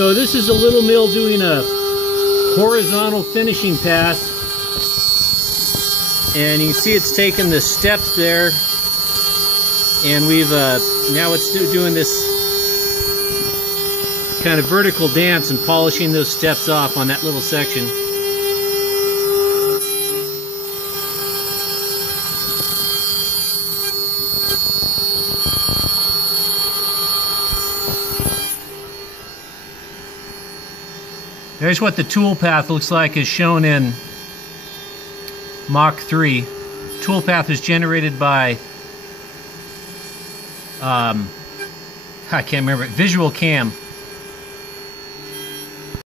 So this is a little mill doing a horizontal finishing pass, and you can see it's taken the steps there, and we've now it's doing this kind of vertical dance and polishing those steps off on that little section. There's what the tool path looks like as shown in Mach 3. Tool path is generated by I can't remember it, VisualCAM.